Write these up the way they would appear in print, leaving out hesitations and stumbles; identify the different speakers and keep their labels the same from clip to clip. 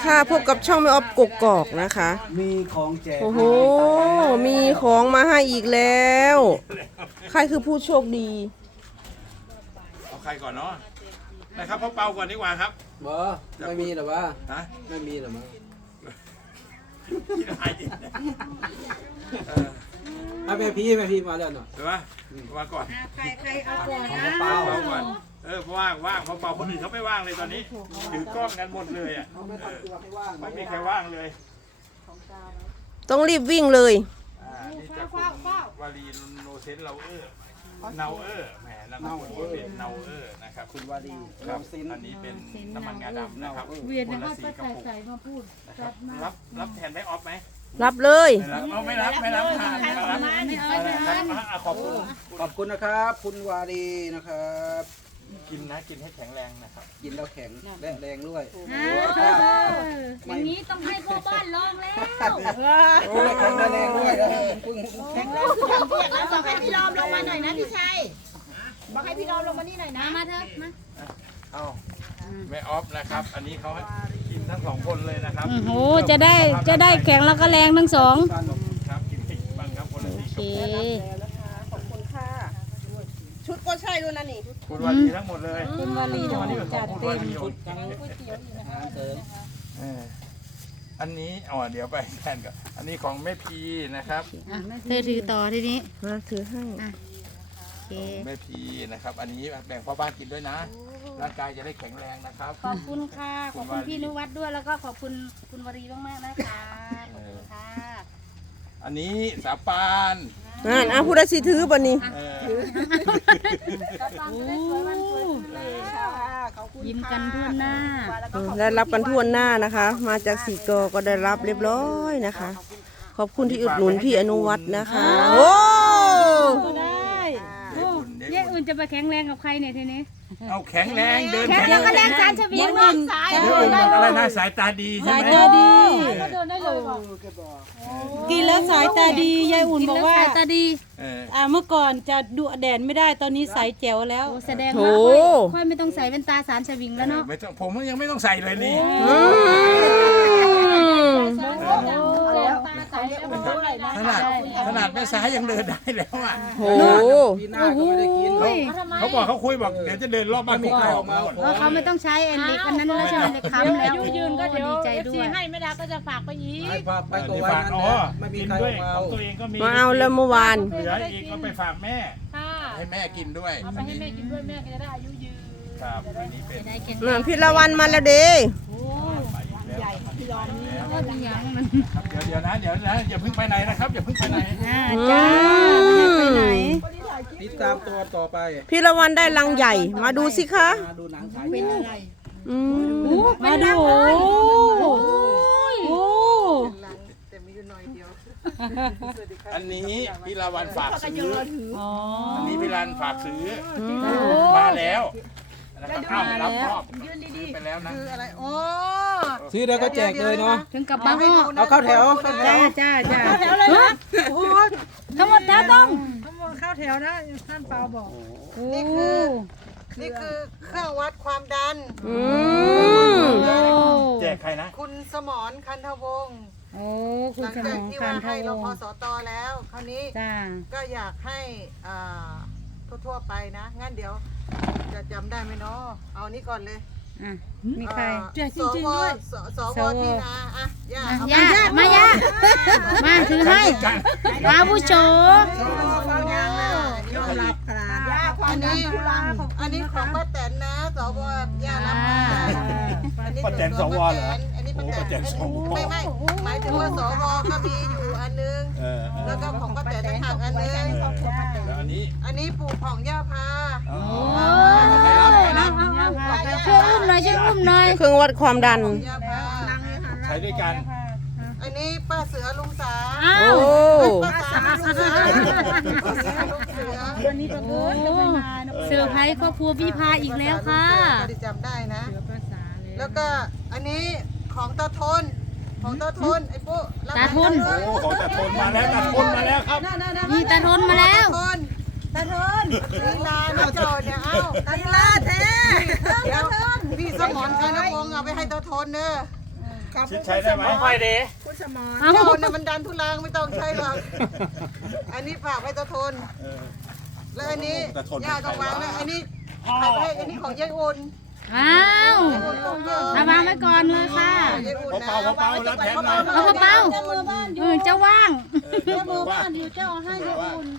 Speaker 1: ค่ะพบกับช่องแม่ออฟกกอกนะคะ
Speaker 2: มีของแจก
Speaker 1: โอ้โหมีของมาให้อีกแล้วใครคือผู้โชคดี
Speaker 3: เอาใครก่อนเนาะนะครับพ่อเปาก่อนดีกว่าครับ
Speaker 2: บ่ไม่มีหรอวะ
Speaker 3: ฮะ
Speaker 2: ไม่มีหรอมั้ง
Speaker 3: คิดหายจริง
Speaker 2: แม่พี่มาแล้วเนาะ
Speaker 3: เห็นปะมาก่อน
Speaker 4: ใครเอาก่อน
Speaker 2: ของ
Speaker 4: นะ
Speaker 2: เปล่า
Speaker 3: เปาก่อนว่างพ่อเปาคนอื่นเขาไม่ว่างเลยตอนนี้ถือกล้องกันหมดเลยอ่ะ
Speaker 2: ไม่ต้องตัวให้ว่าง
Speaker 3: ไม่มีใครว่างเลย
Speaker 1: ต้องรีบวิ่งเลย
Speaker 3: นี่จะคุณวารีโนเซนเราเนาแหมนามสกุลเป็นเนานะครับ
Speaker 2: คุณวาดี
Speaker 3: ครับอันนี้เป็นน้ำมันงาดำนะครับ
Speaker 4: เวียน
Speaker 3: คน
Speaker 4: นะ
Speaker 3: ละ
Speaker 4: คะ
Speaker 3: สี่
Speaker 4: ก็
Speaker 3: กระปุก
Speaker 4: ใส่มาพูด
Speaker 3: นะครับรับแทนได้ออฟไหม
Speaker 1: รับเลย
Speaker 3: ไม่รับไม่รับทานไม่รับ
Speaker 4: ไม่เอาไม่เอา
Speaker 3: ขอบคุณ
Speaker 2: ขอบคุณนะครับ คุณวาดีนะครับ
Speaker 3: กินให้แข็งแรงนะครับ
Speaker 2: กินแล้วแข็งและแรงด้วย
Speaker 4: อย่างนี้ต้องให้พ่อบ้านลองแล้ว
Speaker 2: โอ้แข็งและแรงด้วยนะพึ่ง
Speaker 5: แข็งแรงทุกอย่างเปียกแล้วบอกให้พี่รอมลงมาหน่อยนะพี่ชัยบอกให้พี่รอมลงมานี่หน่อยนะ
Speaker 4: มาเถอะมา
Speaker 3: เอาแม่ออฟนะครับ อันนี้เขาให้กินทั้งสองคนเลยนะครับ
Speaker 4: โอ้โหจะได้แข็งแล้วก็แรงทั้งสอง
Speaker 3: ครับกินให้บ้างครับคนละสี่
Speaker 4: โอเค
Speaker 1: ชุดก็ใช่ด้วยนะนี่
Speaker 3: คุณวารีทั้งหมดเลย
Speaker 4: คุณวารี
Speaker 3: วันนี้เป็นของคุณวารี อันนี้เดี๋ยวไปแทนก่อนอันนี้ของแม่พีนะครับ
Speaker 4: อ่ะเธอถือต่อทีนี้
Speaker 1: มาถือให้
Speaker 4: โอเค
Speaker 3: แม่พีนะครับ อันนี้แบ่งพ่อบ้านกินด้วยนะร่างกายจะได้แข็งแรงนะครับ
Speaker 4: ขอบคุณค่ะขอบคุณพี่นุวัฒน์ด้วยแล้วก็ขอบคุณคุณวารีมากๆนะคะขอบคุณค่ะ
Speaker 3: อันนี้สาปาน
Speaker 1: นั่นผู้ใดสิถือบ่นี่
Speaker 4: ยิ้มกันทั่วหน้า
Speaker 1: ได้รับกันทั่วหน้านะคะ มาจากสีกอก็ได้รับเรียบร้อยนะคะ ขอบคุณที่อุดหนุนพี่อนุวัฒน์นะคะโอ้
Speaker 4: ได้โอ้เย้อื่นจะไปแข็งแรงกับใครเนี่ยทีนี้
Speaker 3: เอาแข็งแรงเดิน
Speaker 4: แข็ง
Speaker 3: แข็ง
Speaker 4: แรงก็แรงจานเฉวียงเนาะ
Speaker 3: เดินอะไรนะสายตาดีใช่ไหม
Speaker 4: ก็เดินได้เลยบอก
Speaker 6: กินแล้วสายตาดียายอุ่น
Speaker 4: กิน
Speaker 6: บอก
Speaker 4: แล้ว
Speaker 6: ว่า
Speaker 4: สายตาดี
Speaker 6: เมื่อก่อนจะดูแดดไม่ได้ตอนนี้ใสแจ๋วแล้ว
Speaker 4: โอ้แสดง
Speaker 1: โถ
Speaker 4: ว่าค่อยไม่ต้องใส่แว่นตาสารเฉวิงแล้วเนาะ
Speaker 3: ไม่ต้องผมยังไม่ต้องใส่เลยนี่
Speaker 1: อืม
Speaker 3: ขนาดแม่สายยังเดินได้แล้วอ่ะ
Speaker 1: โห
Speaker 2: พี่หน้าก็ไม่ได้กิน
Speaker 3: เขาบอกเขาคุยบอกเดี๋ยวจะเดินรอบบ้าน
Speaker 2: มี
Speaker 3: พี่
Speaker 2: ใคร
Speaker 3: ก
Speaker 2: อ
Speaker 3: อ
Speaker 2: อก กมา
Speaker 4: เพราะเขาไม่ต้องใช้เหล็กอันนั้นแล้วใช่ไหมเหล็กค้ำแล้ว
Speaker 5: ยืนก็เดี๋ยว
Speaker 4: ดีใจ
Speaker 5: เอฟ
Speaker 4: ด้
Speaker 5: ซี
Speaker 4: วย
Speaker 5: ให้ไม่ได้ก็จะฝากไปอีก
Speaker 2: ให้พาไปตัว
Speaker 3: นี่
Speaker 2: ไว้
Speaker 3: ฝาก
Speaker 2: นั่น
Speaker 3: อ๋อ
Speaker 2: แหละไม่มี
Speaker 3: กิน
Speaker 2: ใคร
Speaker 3: ด้
Speaker 2: อ
Speaker 3: วย
Speaker 2: อกมา
Speaker 3: ขอ
Speaker 2: เอา
Speaker 3: งตัวเองก็มี
Speaker 1: มาเอาแล้วเมื่อวาน
Speaker 3: เหลืออีกก็ไปฝากแม่
Speaker 5: ค่ะ
Speaker 3: ให้แม่กินด้วย
Speaker 5: เอาไปให้แม่กินด้วยแม่ก็จะได้อายุยืน
Speaker 3: ครับอันนี้เป็น
Speaker 4: ได้แข็ง
Speaker 1: นั่นพี่ละวันมาแล้วเด้
Speaker 4: ก็เป็นอย่างมัน
Speaker 3: เดี๋ยวนะอย่าเพิ่งไปไหนนะครับอย่าเพิ่งไปไหน
Speaker 4: จ้าไม่ไปไหน
Speaker 2: ติดตามตัวต่อไป
Speaker 1: พี่ละวันได้ลังใหญ่ มาดูสิคะ
Speaker 2: มาดูหนังขายเป็นอะไร
Speaker 1: อืม
Speaker 6: มาดูโอ้
Speaker 3: อันนี้พี่ลาวันฝากซื้อ
Speaker 6: อ๋อ
Speaker 3: อันนี้พี่ลานฝากซื้อมาแล้วนะครับข้ามรับรอบซื้อไปแล้วนะ
Speaker 2: ซื้อแล้วก็แจกเลยเนาะ
Speaker 4: ถึงกับบ้าห้อ
Speaker 2: เอาเข้าแถว
Speaker 4: จ้าทั้งหมดแถวต้อง
Speaker 6: เข้าแถวนะท่านเปาบอก
Speaker 4: นี่คือ
Speaker 7: นี่คือเครื่องวัดความดัน
Speaker 1: อืม
Speaker 3: แจกใครนะ
Speaker 7: คุณสมรคันธวงศ์
Speaker 4: โอ้คุ
Speaker 7: ห
Speaker 4: ณ
Speaker 7: ลัง
Speaker 4: สม
Speaker 7: จาก
Speaker 4: อง
Speaker 7: ที่
Speaker 4: กา
Speaker 7: ว่าร
Speaker 4: ท
Speaker 7: ให้
Speaker 4: ว
Speaker 7: ร
Speaker 4: ง
Speaker 7: พสตแล้ว คราวนี้
Speaker 4: จ้า
Speaker 7: ก็อยากให้ทั่วๆไปนะ งั้นเดี๋ยวจะจำได้ไหมเนาะเอานี้ก่อนเลย
Speaker 4: อ่ะมีใคร
Speaker 6: แจกจริงๆด้วย
Speaker 7: สวที่นาอ่ะย่าเอา
Speaker 4: ย่ามาย่ามาถือให้อาผู้โช
Speaker 7: ฟังยังนะยอมรับอันนี้ของป้าแตนนะสวย่ารับมาอันนี้
Speaker 3: ป้าแตนสวเหรอ
Speaker 7: อันนี้ป้า
Speaker 3: โอ้ป้า
Speaker 7: แต
Speaker 3: แต
Speaker 7: น
Speaker 3: นสว
Speaker 7: ไม่หมายถึงว่าสวก็มีอยู่อันนึง แล้วก็ของป้าแตนต่างหากอันนึง
Speaker 3: แล้วอันนี้
Speaker 7: อันนี้ปู่ของย่าพา
Speaker 3: ใครรับใครรับ
Speaker 4: ช่วยอุ้มหน่อยช่วยอุ้มหน่อย
Speaker 1: เครื่องวัดความดัน
Speaker 7: ย่าพา
Speaker 3: ใช้ด้วยกัน
Speaker 7: อันนี้ป้าเสือลุงสา
Speaker 4: อ้า
Speaker 1: โอ้
Speaker 4: ว
Speaker 7: ป้าสาลุงเสือลุงเสือ
Speaker 4: เซอร์ไพรส์ครอบครัวพี่พาอีกแล้วค่ะ
Speaker 7: ก็ได้จำได้นะ แล้วก็อันนี้ของตาทนไอ้ปุ๊รับ
Speaker 4: ตาทน
Speaker 3: โอ้ของตาทนมาแล้วตาทนมาแล้วครับ
Speaker 4: มีตาทนมาแล้ว
Speaker 7: ตาทนลีลานะเจ้าเนี่ยเอ้าลีลาแท้เดี๋ยวพี่สมรคันธวงศ์เอาไปให้ตาทนเด้อ
Speaker 5: ขอบคุ
Speaker 3: ชิ
Speaker 5: ณ
Speaker 3: ดใช้ได้ไหม
Speaker 8: ค่อยดี
Speaker 5: คุณสมร
Speaker 7: เจ้าเนี่ยมันดันทุลังไม่ต้องใช้หรอกอันนี้ฝากไว้ตะทน แล้วอันนี้ย่าต้องวางนะอันนี้ใครให้อันนี้ของยายอุ่น
Speaker 4: อ้าว
Speaker 7: ยายอุ่นลงเยอะ
Speaker 4: เอาวางไว้ก่อนเลยค่ะ
Speaker 7: ยายอุ่นนะ
Speaker 3: เบาๆรับแทนหน่อย
Speaker 4: เอากระเป๋าเจ้าว่าง
Speaker 3: เจ้ามือว่างอยู่เจ้าให้ยายอุ่น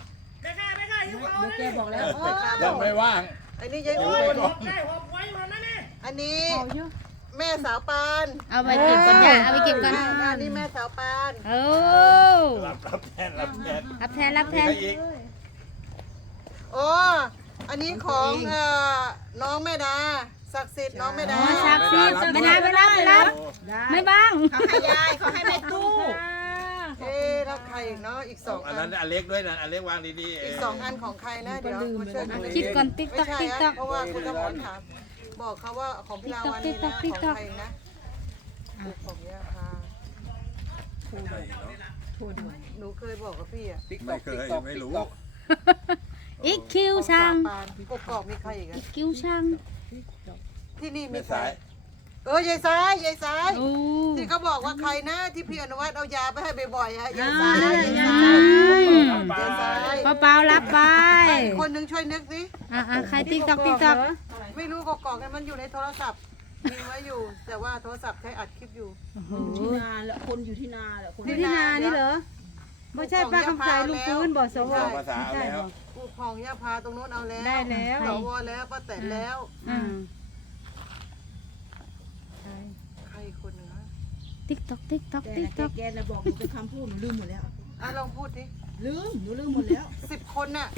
Speaker 3: ยังไม่ว่าง
Speaker 7: อันนี้ยายอุ่นอันนี้แม่สาวปาน
Speaker 4: เอาไปเก็บก่อนอย่าเอาไปเก็บก่อน
Speaker 7: อันนี้แม่สาวปาน
Speaker 4: โอ้
Speaker 3: รับแทน
Speaker 4: รับแทนรับแทน
Speaker 3: ใครอีก
Speaker 7: โอ้อันนี้ของน้องแม่ดาศักดิ์สิทธิ์น้องแม่ดา
Speaker 4: อ๋อชักซีดไม่ได้ไม่รับไม่รับไม่บ้าง
Speaker 5: เขาให้ยายเขาให้แม่ตู้
Speaker 7: เอ๊ะแล้วใครอีกเนาะอีกสอง
Speaker 3: อั
Speaker 7: อั
Speaker 3: น
Speaker 7: น
Speaker 3: นั้นอันเล็กด้วยนะอันเล็กวางดีๆ
Speaker 7: อีกสองอันของใครนะเดี๋ยวมาช่วยกัน
Speaker 4: คิดก่อนติ๊ก
Speaker 7: ไม่
Speaker 4: ต๊อก
Speaker 7: ใช่
Speaker 4: ติ๊ก
Speaker 7: อะ
Speaker 4: ต๊อก
Speaker 7: เพราะว่าคุณสมรถามบอกเขาว่าของพี่ลาวันนี่นะของใครนะของย่าพาหนูเคยบอกกับพี่อ่ะ
Speaker 2: ไม่เคยไม่รู้
Speaker 4: อีกคิวช่าง
Speaker 7: ปานกกอกมีใครอีกอะ
Speaker 4: อีกคิวช่าง
Speaker 7: ที่นี่มี
Speaker 3: ไม่
Speaker 7: ใคร
Speaker 3: สาย
Speaker 7: ยายสายยายสาย
Speaker 4: โอ้
Speaker 7: ที่เขาบอกว่าใครนะที่พี่อนุวัฒน์เอายาไปให้บ่อยๆอะยายสาย
Speaker 4: อ่าย
Speaker 7: าย
Speaker 4: ยา
Speaker 7: สาย
Speaker 3: ปลาย
Speaker 7: ายสาย
Speaker 4: เปล่าๆรับไป
Speaker 7: อีกคนนึงช่วยนึกสิ
Speaker 4: ใครติ๊กต๊อกติ๊กต๊อก
Speaker 7: ไม่รู้กกอกกันมันอยู่ในโทรศัพท์มีไว้อยู่ แต่ว่าโทรศัพท์ใช้อัดคลิปอยู่
Speaker 5: ที่นาแล้วคนอยู่ที่นาแล้วคน
Speaker 6: ที่นานี่เหรอไม่ใช่ป้าคำใสลูกฟื้นบอกสว
Speaker 3: ภาษาเอาแล้ว
Speaker 7: ปลูกของย่าพาตรงโน้นเอาแล้ว
Speaker 6: ได้แล้ว
Speaker 7: สวแล้วป้าแตนแล้ว ใครคนหนึ่งนะ
Speaker 4: ติ๊กต๊อกติ๊กต๊อก
Speaker 5: แต่
Speaker 4: ติ๊กต๊อก
Speaker 5: แกน่ะบอกหนูเป็นคำพูดหนูลืมหมดแล้ว
Speaker 7: ลองพูดดิ
Speaker 5: หนูลืมหมดแล้ว
Speaker 7: 10 คนน่ะ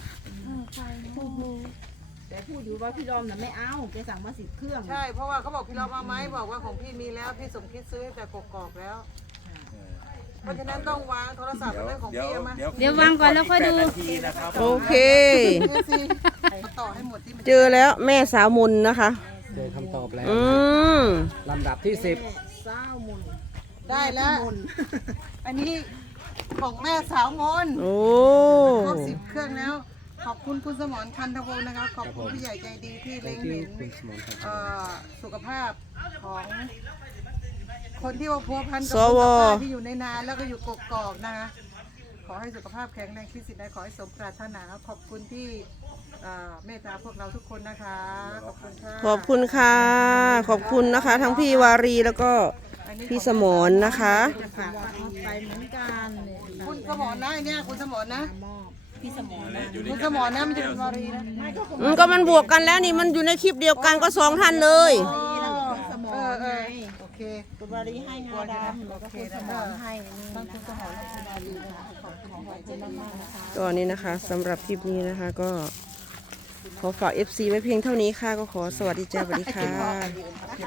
Speaker 5: แต่พูดอยู่ว่าพี่รอมน่ะไม่เอาแกสั่งมา10 เครื่อง
Speaker 7: ใช่เพราะว่าเขาบอกพี่เรามาไหมบอกว่าของพี่มีแล้วพี่สมคิดซื้อแต่กกอกแล้ว เพราะฉะนั้นต้องวางโทรศัพท์เป็นเรื่องของพี่เอามา
Speaker 4: เดี๋ยววางก่อนแล้วค่อยดู
Speaker 1: โอเค
Speaker 7: ต่อให้หมดที่มัน
Speaker 1: เจอแล้วแม่สาวมนนะคะ
Speaker 2: เจอคำตอบแล้ว
Speaker 1: อืม
Speaker 2: ลำดับที่
Speaker 5: เศร้ามุน
Speaker 7: ได้แล้ว อันนี้ของแม่สาวมน
Speaker 1: โอ้
Speaker 7: ครบ10 เครื่องแล้ว ขอบคุณคุณสมรคันธวงศ์นะคะ ขอบคุณผู้ใหญ่ใจดีที่เล็งเห็นสุขภาพของคนที่ว่าพัวพันกับคนต่างๆที่อยู่ในนาแล้วก็อยู่กกอกนะคะ ขอให้สุขภาพแข็งแรงคิดสิ่งใดขอให้สมปรารถนาขอบคุณที่เมตตาพวกเราทุกคนนะคะ ขอบคุณค่ะ
Speaker 1: ขอบคุณค่ะ ขอบคุณนะคะ ทั้งพี่วารีแล้วก็พี่สมรนะคะ
Speaker 5: จะฝากไปเหมือนกันเนี่ย
Speaker 7: คุณสมรนะไอ้เนี่ยคุณสมรนะ
Speaker 5: มอบพี่สมรนะ
Speaker 7: คุณสมรนะไม่ใช่คุณวารีนะ
Speaker 1: ก็มันบวกกันแล้วนี่มันอยู่ในคลิปเดียวกันก็2 ท่านเลย
Speaker 5: สม
Speaker 7: เอ
Speaker 5: ร
Speaker 7: อ
Speaker 5: ไง
Speaker 7: โอเค
Speaker 5: คุณวารีให้งาดำแล้วก็คุณสมรให้นี่นะคุณสมรและคุณวารีค่ะขอบคุณมากๆนะคะ
Speaker 1: ก็นี่นะคะสำหรับคลิปนี้นะคะก็ขอฝาก FC ไว้เพียงเท่านี้ค่ะก็ขอสวัสดีจ้าสวัสดีค่ะ